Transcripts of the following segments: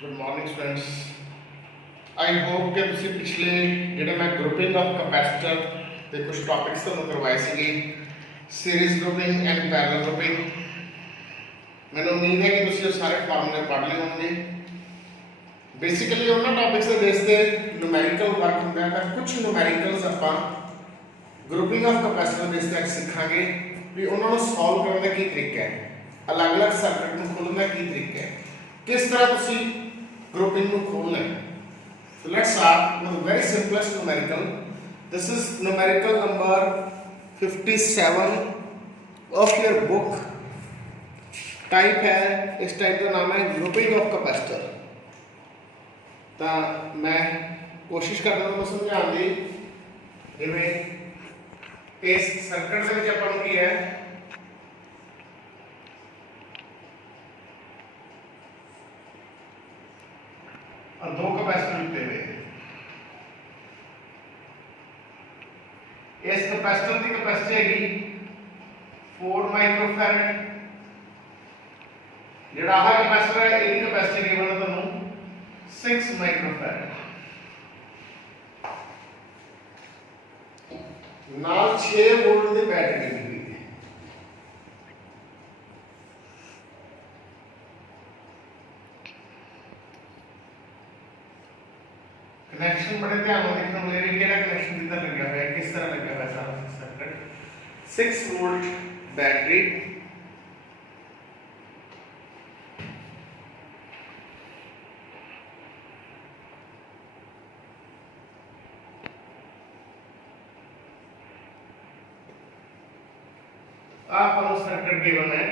Good morning students. I hope कि तुसी पिछले जिहड़े मैं ग्रुपिंग ऑफ कैपेसिटर के कुछ टॉपिक्स तुहानूं करवाए सीगे, series grouping and parallel grouping. मैंने उम्मीद है कि तुसी वो सारे फार्मूले पढ़ लए होंगे। बेसिकली उन्होंने टॉपिक्स के बेस पे न्यूमेरिकल वर्क होंदा है, कुछ न्यूमेरिकल्स आपां ग्रुपिंग ऑफ कैपेसिटर बेस पे सीखांगे भी उन्होंने सॉल्व करने का की तरीका है, अलग अलग सर्किट को खोलने का की तरीका है, किस तरह तुसी ग्रुपिंग को खोलना है। So let's start with a very simplest numerical. This is numerical number 57 of your book. Type है, इस टाइप का नाम है ग्रुपिंग ऑफ कैपेसिटर। तो मैं कोशिश करता हूँ समझाने की, जिवें इस सर्किट के विच आपां की है और दो कैपेसिटर दिते हुए। इस कैपेसिटर की कैपेसिटी हैगी 4 माइक्रोफैरड। जिहड़ा आह कैपेसिटर है इसकी कैपेसिटी गिवन है तुहानूं 6 माइक्रोफैरड। नाल 6 वोल्ट की बैटरी दी हुई है। कनेक्शन बड़े ध्यान में देखना होगा कि केड़ा कनेक्शन किधर लगा हुआ है, किस तरह लगा हुआ है सारा सर्किट। 6 वोल्ट बैटरी, आपको सर्किट गिवन है,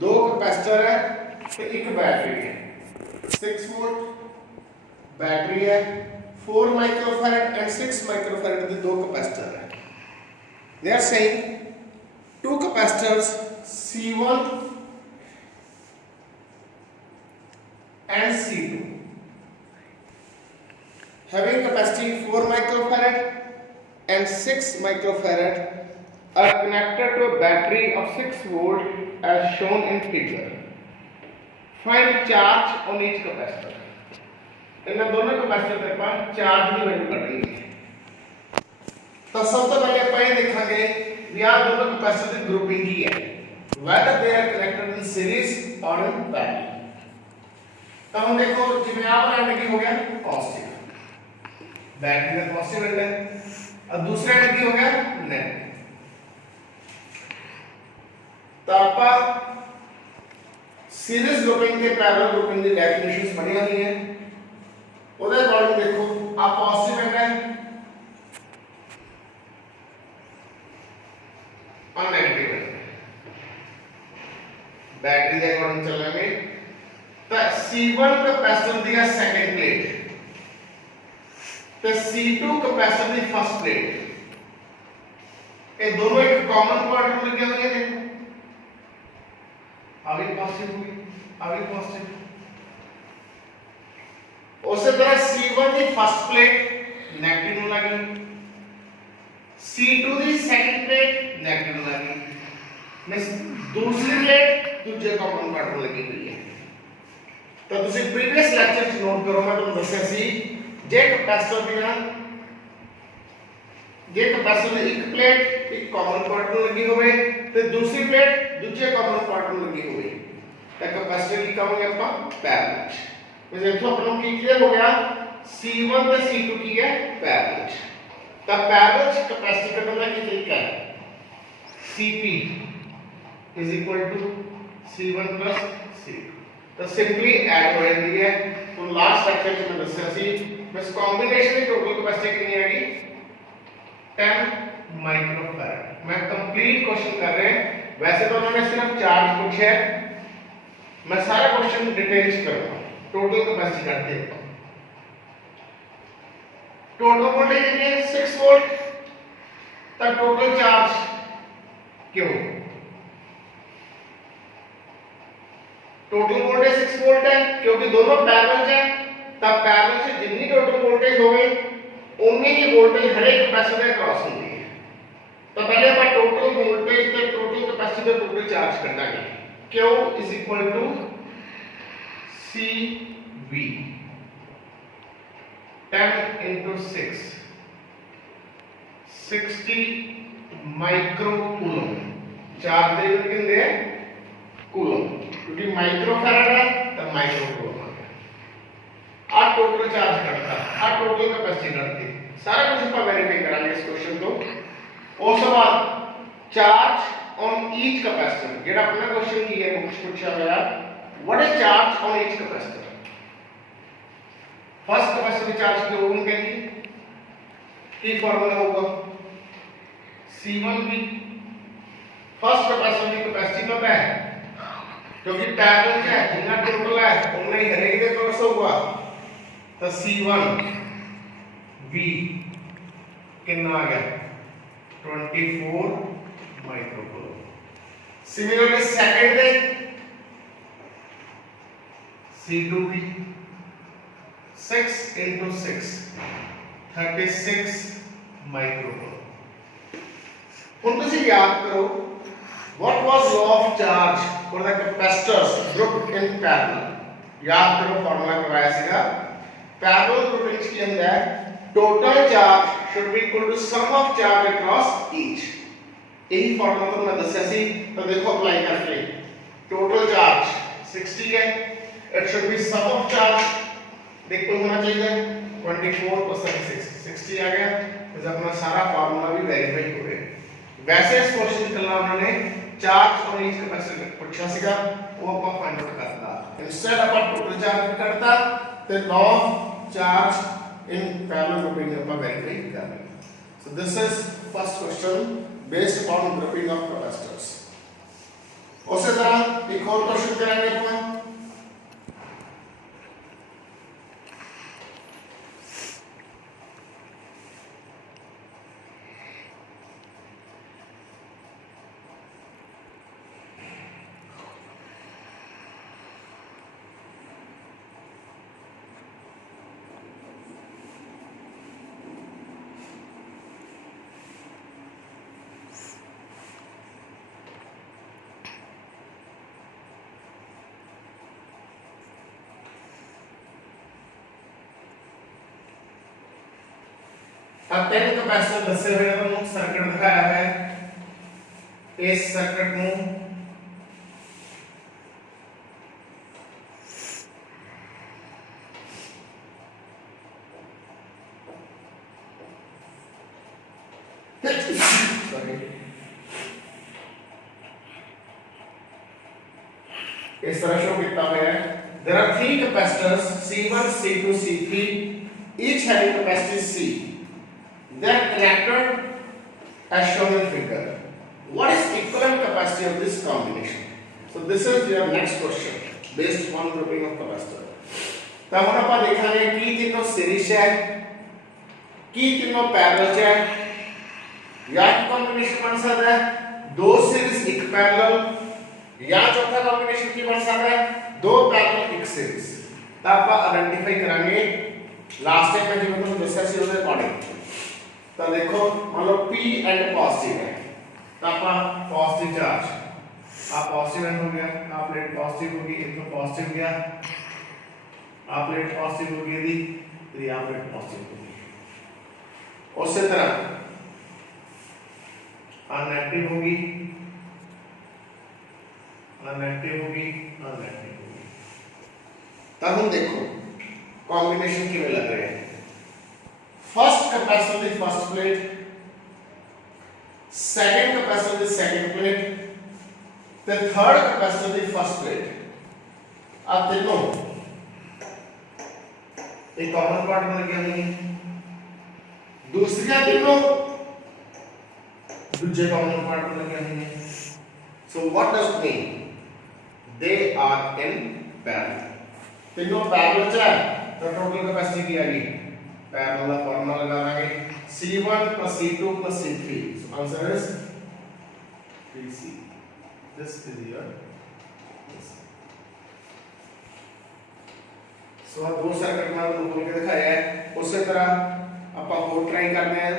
दो कैपेसिटर है तो एक बैटरी है। 6 वोल्ट बैटरी है, 4 माइक्रोफैरड एंड 6 माइक्रोफैरड के दो कैपेसिटर है। They are saying two capacitors C1 and C2 having capacity 4 microfarad and 6 microfarad are connected to a battery of 6 volt as shown in figure. Find charge on each capacitor. इन दोनों capacitor के पास charge की value करनी है। तो सबसे पहले अपन ये देखेंगे यार दोनों कैपेसिटर की ग्रुपिंग की है, whether they are connected in series or in parallel। तो हम देखो जिवें आप एंड की हो गया पॉजिटिव, बैटरी का पॉजिटिव एंड है, और दूसरा एंड की हो गया नेगेटिव। तो आप सीरीज ग्रुपिंग के पैरेलल ग्रुपिंग की डेफिनेशंस पढ़ी हुई है, ਉਹਦੇ ਅਕॉर्डिंग देखो आ पॉजिटिव एंड है और नेगेटिव एंड है। बैटरी के अकॉर्डिंग चलेंगे तो C1 कैपेसिटर दी है सेकंड प्लेट तो C2 कैपेसिटर दी फर्स्ट प्लेट। ये दोनों एक कॉमन पॉइंट पर लगे हुए हैं। देखो अभी पॉजिटिव होगी, अभी पॉजिटिव। उसी तरह C1 की फर्स्ट प्लेट नेगेटिव में लगी, C2 की सेकंड प्लेट नेगेटिव में लगी, मींस दूसरी प्लेट दूसरे कॉमन पार्ट में लगी हुई है। तो तुसी प्रीवियस लेक्चर च नोट करो, मैं तुहानू दस्सिया सी जे कैपेसिटर दी एक प्लेट एक कॉमन पार्ट में लगी होवे ते दूसरी प्लेट दूसरे कॉमन पार्ट में लगी होवे तो कैपेसिटर की कहांगे आपां पैरेलल। तो देखो अपनों की क्लियर हो गया, C1 ਤੇ C2 की है पैरेलल। तो पैरेलल कैपेसिटी करने का तरीका है Cp is equal to C1 plus C2। तो सिंपली ऐड हो जाती है। तो लास्ट लेक्चर में मैं दस्या सी बस कॉम्बिनेशन की टोटल कैपेसिटी कितनी आएगी 10 माइक्रोफैरड। मैं कंप्लीट क्वेश्चन कर रहे हैं, वैसे तो उन्होंने सिर्फ चार्ज पूछा है, मैं सारा क्वेश्चन डिटेल्स करूंगा। टोटल कैपेसिटी करते हैं, टोटल वोल्टेज है 6 वोल्ट तक, टोटल चार्ज क्यों टोटल वोल्टेज 6 वोल्ट है क्योंकि दोनों पैरेलल है। तब पैरेलल से जितनी टोटल वोल्टेज होगी उतनी ही वोल्टेज हर एक कैपेसिटर क्रॉस होती है। तो पहले अपन टोटल वोल्टेज पे टोटल कैपेसिटी पे टोटल चार्ज करना है। Q is equal to CV 10 into 6 60 micro coulomb charge दे कितने हैं कूलम क्योंकि माइक्रो फैराड है तो माइक्रो कूलम आ गया आ टोटल चार्ज करता आ टोटल कैपेसिटी करती सारा कुछ ਆਪਾਂ वेरीफाई करेंगे इस क्वेश्चन को उस बाद चार्ज ऑन ईच कैपेसिटर जेड़ा अपना क्वेश्चन की है बुक्स पूछा गया what is charge on each capacitor first capacitor charge की ओम कहती की फार्मूला होगा C1V फर्स्ट कैपेसिटर की कैपेसिटी पता है क्योंकि पैरेलल है जितना टोटल है उतना ही हर एक के क्रॉस होगा तो C1V कितना आ गया 24 माइक्रोकूलम सिमिलरली सेकंड है C2V 6 into 6 36 माइक्रोकूलम ਹੁਣ ਤੁਸੀਂ याद करो what was law of charge for the capacitors grouped in parallel याद करो फार्मूला करवाया सीगा parallel grouping के अंदर total charge should be equal to sum of charge across each यही फार्मूला तो मैं दस्या सी तो देखो अप्लाई करके total charge 60 है it should be sum of charge देखो होना चाहिए 24 plus 36 60 आ गया तो अपना सारा फार्मूला भी वेरीफाई हो गया वैसे इस क्वेश्चन करना उन्होंने चार्ज और ईच कैपेसिटी पूछा सीगा वो ਆਪਾਂ फाइंड आउट करता इंस्टेड ਆਪਾਂ टोटल चार्ज करता ਤੇ law of charge in parallel grouping ਆਪਾਂ वेरीफाई कर रहे so this is first question based upon grouping of capacitors उसी तरह एक और क्वेश्चन करेंगे अपन अब तीन कैपेसिटर दसे हुए तो सर्किट दिखाया है इस सर्किट में सॉरी इस तरह शो किया हुआ है there are three capacitors C1 C2 C3 each having capacity C they are connected as shown in figure what is equivalent capacity of this combination so this is your next question based on grouping of capacitor तो हम ਆਪਾਂ देखेंगे कि तीनों series है कि तीनों parallel है या कॉम्बिनेशन बन सकता है दो सीरीज एक पैरेलल या चौथा कॉम्बिनेशन की बन सकता है दो पैरेलल एक सीरीज तो आप आइडेंटिफाई करेंगे लास्ट टाइम में जो मैंने दस्या सी उसके अकॉर्डिंग तो देखो मान लो P एंड पॉजिटिव है तो आप पॉजिटिव चार्ज आप पॉजिटिव एंड हो गया आप प्लेट पॉजिटिव होगी एक तो पॉजिटिव गया आप प्लेट पॉजिटिव होगी यदि तो आप प्लेट पॉजिटिव होगी उसी तरह नेगेटिव होगी तब हम देखो कॉम्बिनेशन किਵੇਂ लग रहे हैं फर्स्ट कैपेसिटर दी फर्स्ट प्लेट सेकंड कैपेसिटर दी सेकंड प्लेट ते थर्ड कैपेसिटर दी फर्स्ट प्लेट अब तीनों एक कॉमन पार्ट बन गया नहीं दूसरी तीनों दूसरे कॉमन पार्ट बन गया नहीं so what does mean they are in parallel तीनों पैरेलल है तो टोटल कैपेसिटी की आएगी पैरेलल का फार्मूला लगाएंगे C1 plus C2 plus C3 so answer is PC this is your so दो सर्किट में तो बोल के दिखाया है उसी तरह अपन और ट्राई करते हैं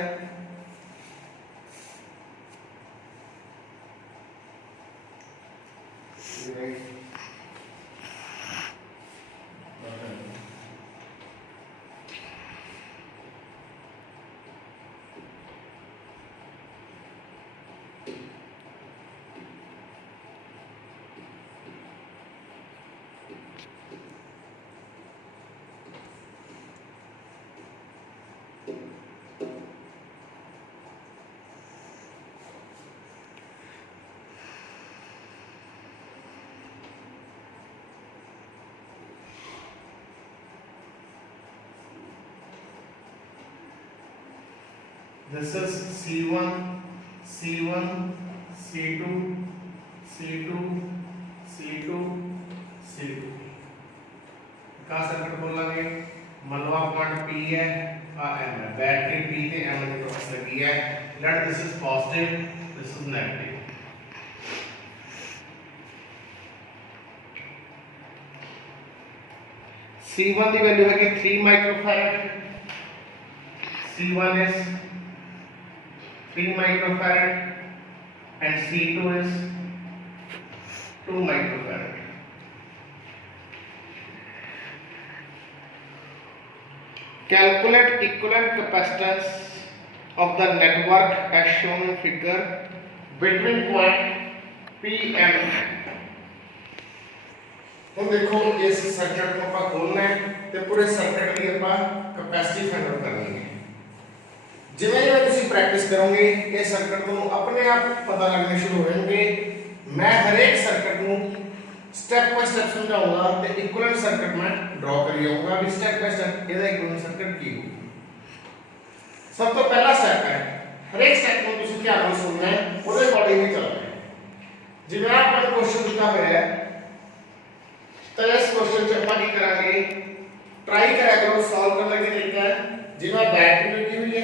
this is C1 C1 C2 C2 C2 C2 का सर्किट बोलांगे मनवा पॉइंट P है और M है बैटरी P ते M के क्रॉस लगी है let this is positive this is negative C1 की वैल्यू है 3 microfarad C1 is 3 microfarad and C2 is 2 microfarad. Calculate equivalent capacitance of the network as shown in figure between point P and ਹੁਣ देखो इस circuit को आप खोलना है तो पूरे सर्किट की आप कैपेसिटी फाइंड आउट करनी है जिवें जिवें तुसीं प्रैक्टिस करोगे ये सर्किट ਤੁਹਾਨੂੰ अपने आप पता लगने शुरू हो जाएंगे मैं हर एक सर्किट ਨੂੰ स्टेप बाय स्टेप समझाऊंगा ਤੇ इक्विवेलेंट सर्किट मैं ड्रॉ करी जाऊंगा भी स्टेप बाय स्टेप ਇਹਦਾ इक्विवेलेंट सर्किट ਕੀ ਹੋ सब तो पहला स्टेप है हर एक स्टेप ਨੂੰ ਤੁਸੀਂ ਧਿਆਨ ਨਾਲ ਸੁਣਨਾ है ਉਹਦੇ ਅਕੋਰਡਿੰਗ ਹੀ ਚੱਲਣਾ है ਜਿਵੇਂ ਆਪਾਂ ਨੂੰ ਕੁਐਸਚਨ ਦਿੱਤਾ ਹੋਇਆ ਹੈ तो इस क्वेश्चन च ਆਪਾਂ ਕੀ ਕਰਾਂਗੇ ट्राई करा करो सॉल्व करने का तरीका है जिवें बैटरी लगी हुई है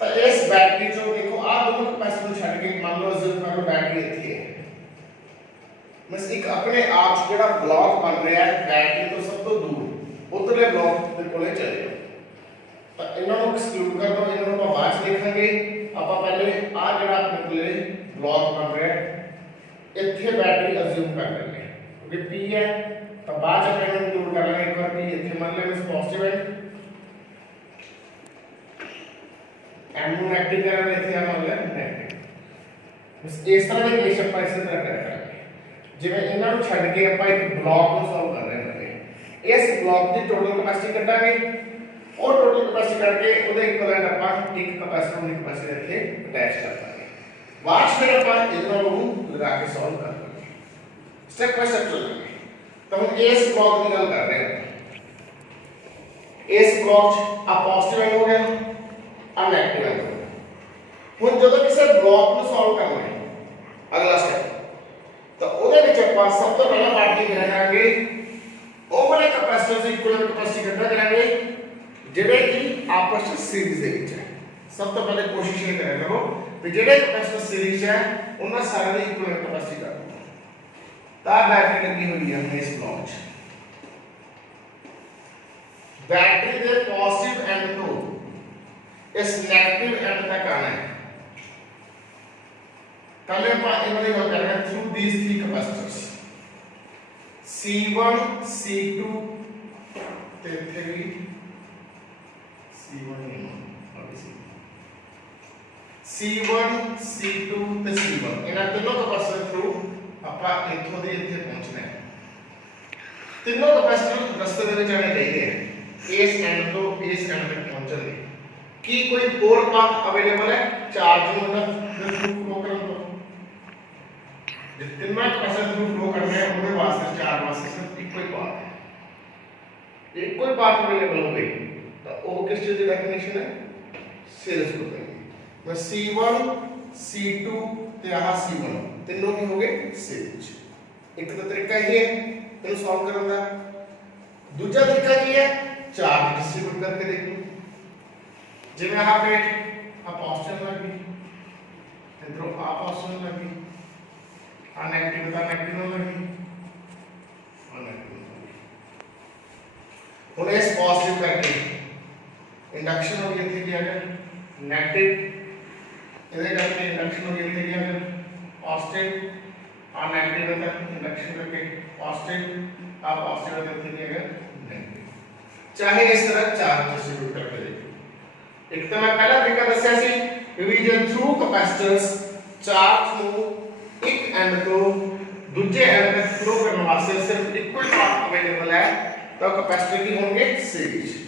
तो इस बैटरी जो देखो आ दोनों कैपेसिटर छड़ के मान लो अज्यूम कर लो बैटरी इतनी है बस एक अपने आप जेड़ा ब्लॉक बन रहा है बैटरी तो सब तो दूर उधरले ब्लॉक दे कोले चले जाओ तो इन्हां नु एक्सक्लूड कर दो इन्हां नु बाद च देखेंगे ਆਪਾਂ पहले आ जेड़ा अपने कोले ब्लॉक बन रहा है इत्थे बैटरी अज्यूम कर लेंगे क्योंकि P है तो बाद में हम इंक्लूड कर लेंगे एक बार P इत्थे मान लेंगे इस पॉजिटिव है M ਨੂੰ नेगेटिव करा रहे थे मान ले नेगेटिव इस तरह के इक्वेशन पर इसे तरह करेंगे जिवें इन्हां ਨੂੰ ਛੱਡ ਕੇ ਆਪਾਂ ਇੱਕ ਬਲੌਕ ਨੂੰ ਸੋਲਵ ਕਰ ਰਹੇ ਹਾਂ ਇਸ ਬਲੌਕ ਦੀ ਟੋਟਲ ਕੈਪੈਸਿਟੀ ਕੱਢਾਂਗੇ ਉਹ ਟੋਟਲ ਕੈਪੈਸਿਟੀ ਕਰਕੇ ਉਹਦੇ ਇਕੁਇਵਲੈਂਟ ਆਪਾਂ ਇੱਕ ਕੈਪੈਸਿਟਰ ਨੂੰ ਕੈਪੈਸਿਟੀ ਇੱਥੇ ਅਟੈਚ ਕਰ ਦਾਂਗੇ बात फिर अपन इतना लोग लगा के सॉल्व कर लेंगे स्टेप बाय स्टेप चलेंगे तो हम इस ब्लॉक की गल कर रहे हैं इस ब्लॉक आ पॉजिटिव एंड हो गया आ नेगेटिव एंड हो गया हुन जदों किसी ब्लॉक ਨੂੰ सॉल्व करना है अगला स्टेप तो ਉਹਦੇ ਵਿੱਚ ਆਪਾਂ ਸਭ ਤੋਂ ਪਹਿਲਾਂ ਪਾਰਟ ਕੀ ਕਰਾਂਗੇ ਉਹ ਵਾਲੇ ਕੈਪੈਸਿਟਰ ਦੀ ਇਕੁਇਵਲੈਂਟ ਕੈਪੈਸਿਟੀ ਕੱਢਾ ਕਰਾਂਗੇ ਜਿਹੜੇ ਕਿ ਆਪਸ ਵਿੱਚ ਸੀਰੀਜ਼ ਦੇ ਵਿੱਚ ਹੈ ਸਭ ਤੋਂ ਪਹਿਲੇ ਕੋਸ਼ਿਸ਼ ਇਹ ਕਰਿਆ ਕਰੋ ਤੇ ਜਿਹੜੇ ਕੈਪੈਸਿਟਰ ਸੀਰੀਜ਼ ਹੈ ਉਹਨਾਂ ਸਾਰਿਆਂ ਦੀ ਇਕੁਇਵਲੈਂਟ ਕੈਪੈਸਿਟੀ ਕਰ ਲਓ ਤਾਂ बैटरी लगी हुई है हमने इस ब्लॉक में बैटरी ਦੇ पॉजिटिव एंड ਤੋਂ इस नेगेटिव एंड तक आना है पहले अपन इन्होंने क्या करना है थ्रू दीस थ्री कैपेसिटर्स C1 C2 ਤੇ ਇੱਥੇ ਵੀ C1 ਹੀ ਹੈ C1 C2 ਤੇ C1 ਇਹਨਾਂ ਤਿੰਨੋਂ ਕੈਪੈਸਿਟਰ ਥਰੂ ਆਪਾਂ ਇੱਥੋਂ ਦੇ ਇੱਥੇ ਪਹੁੰਚਣਾ ਹੈ ਤਿੰਨੋਂ ਕੈਪੈਸਿਟਰ ਰਸਤੇ ਦੇ ਵਿੱਚ ਆਣੇ ਚਾਹੀਦੇ ਆ ਇਸ ਐਂਡ ਤੋਂ ਇਸ ਐਂਡ ਤੱਕ ਪਹੁੰਚਣ ਲਈ ਕੀ ਕੋਈ ਹੋਰ ਪਾਥ ਅਵੇਲੇਬਲ ਹੈ ਚਾਰਜ ਨੂੰ ਇਹਦਾ ਥਰੂ ਫਲੋ ਕਰਨ ਤੋਂ ਜੇ ਤਿੰਨਾਂ ਕੈਪੈਸਿਟਰ ਥਰੂ ਫਲੋ ਕਰਨਾ ਹੈ ਉਹਦੇ ਵਾਸਤੇ ਚਾਰ ਵਾਸਤੇ ਸਿਰਫ ਇੱਕੋ ਹੀ ਪਾਥ ਹੈ ਇੱਕੋ ਹੀ ਪਾਥ ਅਵੇਲੇਬਲ ਹੋਵੇ ਤਾਂ ਉਹ ਕਿਸ ਚੀਜ਼ ਦੀ ਡੈਫੀਨੇਸ਼ਨ ਹੈ सीरीज ग्रुपिंग में C1 C2 ਤੇ ਆਹ C1 ਤਿੰਨੋਂ ਕੀ ਹੋ ਗਏ ਸੀਰੀਜ਼ ਇੱਕ ਤਾਂ ਤਰੀਕਾ ਇਹ ਹੈ ਇਹਨੂੰ ਸੋਲਵ ਕਰਨ ਦਾ ਦੂਜਾ ਤਰੀਕਾ ਕੀ ਹੈ ਚਾਰਜ ਡਿਸਟ੍ਰੀਬਿਊਟ ਕਰਕੇ ਦੇਖੋ ਜਿਵੇਂ ਆਹ ਪਲੇਟ ਆ ਪੋਜ਼ਿਟਿਵ ਲੱਗੀ ਇਧਰੋਂ ਆ ਪੋਜ਼ਿਟਿਵ ਲੱਗੀ ਆ ਨੈਗੇਟਿਵ ਦਾ ਨੈਗੇਟਿਵ ਲੱਗੀ ਆ ਨੈਗੇਟਿਵ ਹੁਣ ਇਸ ਪੋਜ਼ਿਟਿਵ ਕਰਕੇ इंडक्शन हो गई थी क्या अगर नेगेटिव इधर करके इंडक्शन हो गई थी क्या अगर पॉजिटिव और नेगेटिव अंदर इंडक्शन करके पॉजिटिव आप पॉजिटिव अंदर थी क्या अगर नेगेटिव चाहे इस तरह चार्ज डिस्ट्रीब्यूट करके देखो एक तो मैं पहला तरीका दस्या सी डिवीजन थ्रू कैपेसिटर्स चार्ज ਨੂੰ एक एंड ਤੋਂ दूसरे एंड तक फ्लो करने वास्ते सिर्फ इक्वल पाथ अवेलेबल है तो कैपेसिटर की होंगे सीरीज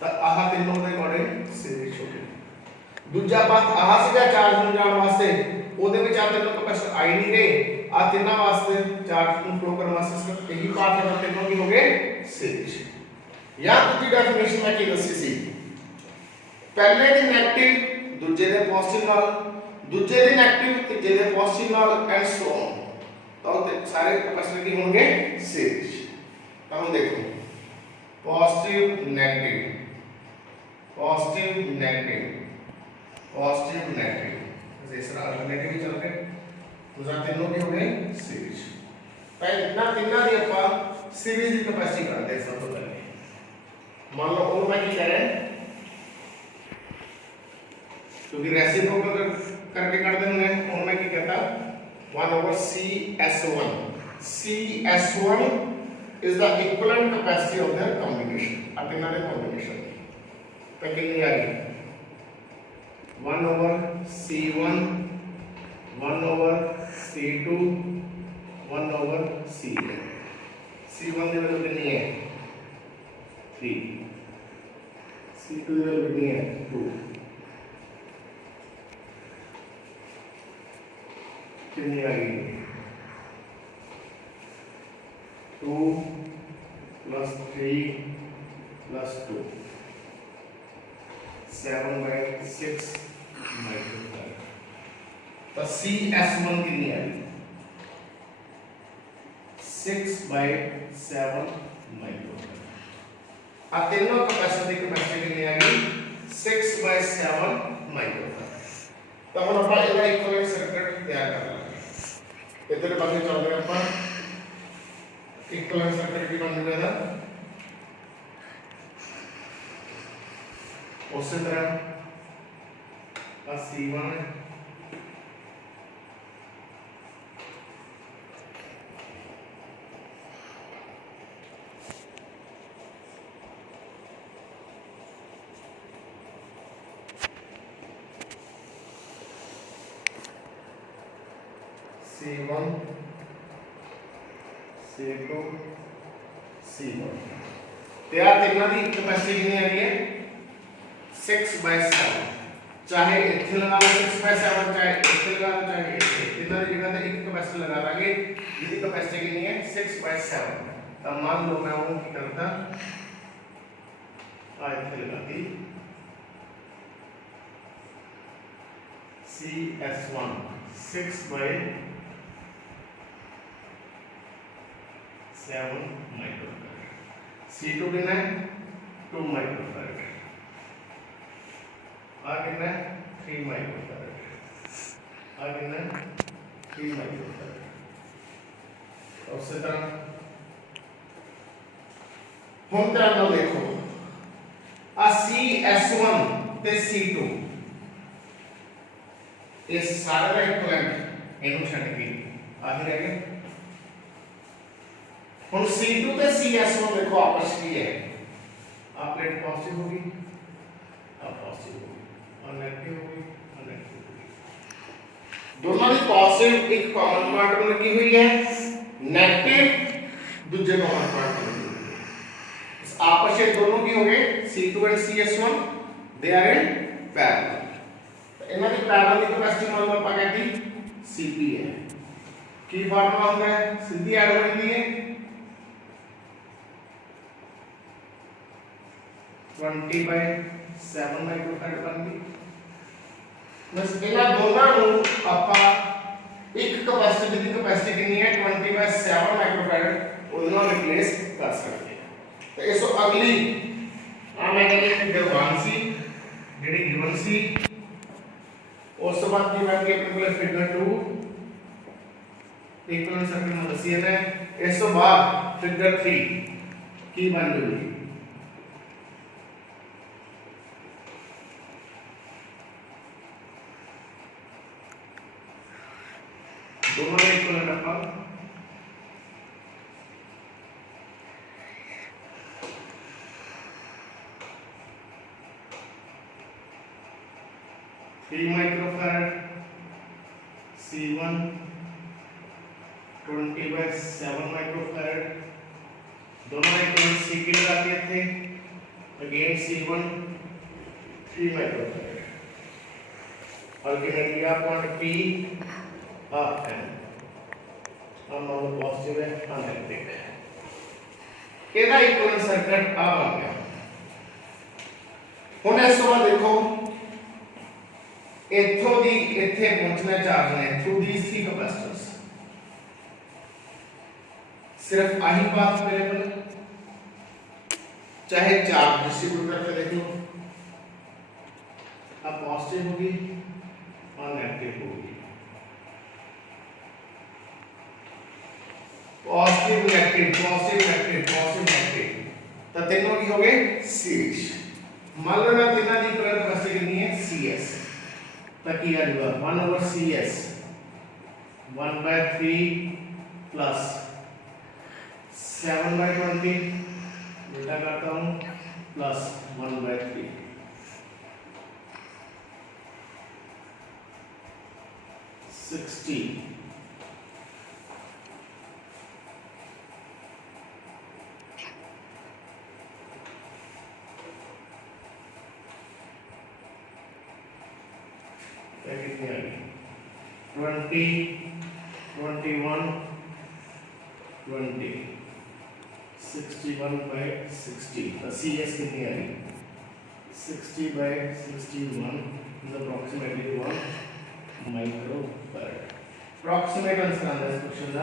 तो आह तीनों के अकॉर्डिंग सीरीज हो गई दूसरा पाथ आह सीधा चार्ज ਨੂੰ ਜਾਣ ਵਾਸਤੇ ਉਹਦੇ ਵਿੱਚ ਆ ਤਿੰਨੋਂ कैपेसिटर आ ही नहीं रहे आ ਤਿੰਨਾਂ ਵਾਸਤੇ ਚਾਰਜ ਨੂੰ ਫਲੋ ਕਰਨ ਵਾਸਤੇ ਸਿਰਫ ਇਹੀ ਪਾਥ ਹੈ ਤਿੰਨੋਂ ਕੀ ਹੋ ਗਏ सीरीज या दूसरी डेफिनेशन में की दसी सी पहले दी नेगेटिव दूजे दे पॉजिटिव नाल, दूजे दी नेगेटिव तीजे दे पॉजिटिव नाल एंड सो ऑन। तो सारे कैपेसिटर की होंगे सीरीज। तो हम देखो positive negative positive negative positive negative, इस तरह अल्टरनेटिव भी चल रहे तो तीनों की हो गए सीरीज। तो इतना तीनों की आप सीरीज की कैपेसिटी करते हैं। सब तो पहले मान लो और मैं क्या करें, क्योंकि रेसिप्रोकल करके करते हैं और मैं क्या कहता 1/CS1। CS1 is the equivalent capacity of their combination। अब तीनों के combination तो कितनी आ गई 1/C1 1/C2 1/CN। C1 की वैल्यू कितनी है 3, C2 की वैल्यू कितनी है 2, कितनी आ गई 2 + 3 + 2 7/6 माइक्रोफैराड। तो CS1 कितनी आ गई 6/7 माइक्रोफैराड। अब तीनों कैपेसिटी कितनी आ गई 6/7 माइक्रोफैराड। तो हम अपना इसका इक्विवेलेंट सर्किट तैयार कर लेंगे। इधर बाकी चल रहे हैं अपन इक्विवेलेंट सर्किट की बन गया था। उसी तरह C1 है C1 C2 C1। तैयार तीनों की कैपेसिटी कितनी आ रही है 6/7। चाहे इथे लगा लो 6/7, चाहे इथे लगा लो, चाहे इथे, तीनों की जगह पे एक कैपेसिटी लगा लागे जिसकी कैपेसिटी कितनी है 6/7। तो मान लो मैं वो क्या करता इथे लगाती CS1 6/7 माइक्रोफैराड, C2 कितना है 2 माइक्रोफैराड, कितना है 3 माइक्रोफैराड, कितना है 3 माइक्रोफैराड। उसी तरह हम तरह देखो CS1 ते C2 इस सारे का इक्विवेलेंट इनको छड़ के आगे रह गए। हम C2 ते CS1 देखो आपस की है, आप प्लेट पॉजिटिव होगी आप पॉजिटिव होगी और नेगेटिव होगी और नेगेटिव होगी। दोनों की पॉजिटिव एक कॉमन पार्ट में लगी हुई है, नेगेटिव दूसरे कॉमन पार्ट में लगी हुई है। आपस में दोनों की हो गए C2 and CS1 they are in parallel. इन्हां दी पैरेलल की कैपेसिटी मान लो ਆਪਾਂ कहती Cp है। की फार्मूला होता है सीधी ऐड हो जाती है 20/7 माइक्रोफैराड बन गई। बस इन्हां दोनों ਨੂੰ ਆਪਾਂ एक कैपेसिटी की कैपेसिटी कितनी है 20/7 माइक्रोफैराड ਉਹਦੇ ਨਾਲ रिप्लेस कर सकते हैं। तो इसो अगली मैं कहती फिगर 1 सी ਜਿਹੜੀ गिवन सी, उस तो बाद की बात की अपने को फिगर 2 इक्विवेलेंट सर्किट में दसी है। इस तो बाद फिगर 3 की बन गई दोनों इक्विवेलेंट अपन 3 माइक्रोफैराड C1 20/7 माइक्रोफैराड, दोनों इक्विवेलेंट C की लगा दिए थे। Again C1 3 microfarad, alternately point P और N हम दोनों पॉजिटिव है और नेगेटिव है। ਇਹਦਾ इक्विवेलेंट सर्किट आ बन गया। ਹੁਣ ਇਸ ਤੋਂ ਬਾਅਦ ਦੇਖੋ ਇੱਥੋਂ ਦੀ ਇੱਥੇ ਪਹੁੰਚਣਾ ਚਾਰਜ ਨੇ ਥਰੂ these three capacitors सिर्फ आही पाथ अवेलेबल है, चाहे चार्ज डिस्ट्रीब्यूट करके देख लो, अब पॉजिटिव होगी और नेगेटिव होगी, positive negative positive negative positive negative, तो तीनों की हो गए सीरीज। मान लो मैं तीनों की करंट कैपेसिटी कितनी है CS, तो की आ जाएगा 1/CS 1/3 प्लस 7/20 उल्टा करता हूँ प्लस 1/3 60 कितनी आ गई 20 21 20 61/60 the CS कितनी आ रही 60/61 is approximately 1 microfarad। approximate answer on this question is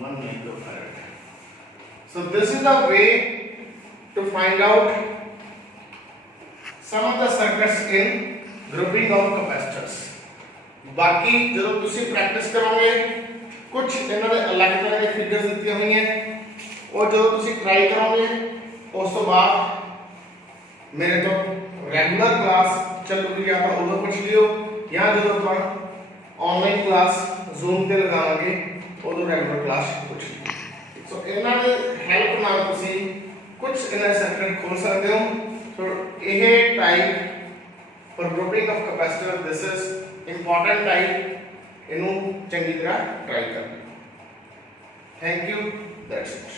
1 microfarad। so this is the way to find out some of the circuits in grouping of capacitors। बाकी ਜਦੋਂ ਤੁਸੀਂ ਪ੍ਰੈਕਟਿਸ ਕਰੋਗੇ ਕੁਝ ਇਹਨਾਂ ਦੇ ਅਲੱਗ ਤਰ੍ਹਾਂ ਦੇ ਫਿਗਰਸ ਦਿੱਤੀਆਂ ਹੋਈਆਂ और जो तुसी ट्राई करोगे उस तो बाद मेरे तो रेगुलर क्लास चलूगी या तो उधर पूछ लियो या जो अपन ऑनलाइन क्लास जूम पे लगावांगे उधर रेगुलर क्लास पूछ लियो। सो इन्हां दे हेल्प नाल तुसी कुछ इन्हां सर्किट खोल सकते हो। सो ये type for grouping of capacitor this is important type, इनू चंगी तरह ट्राई कर। Thank you, that's it.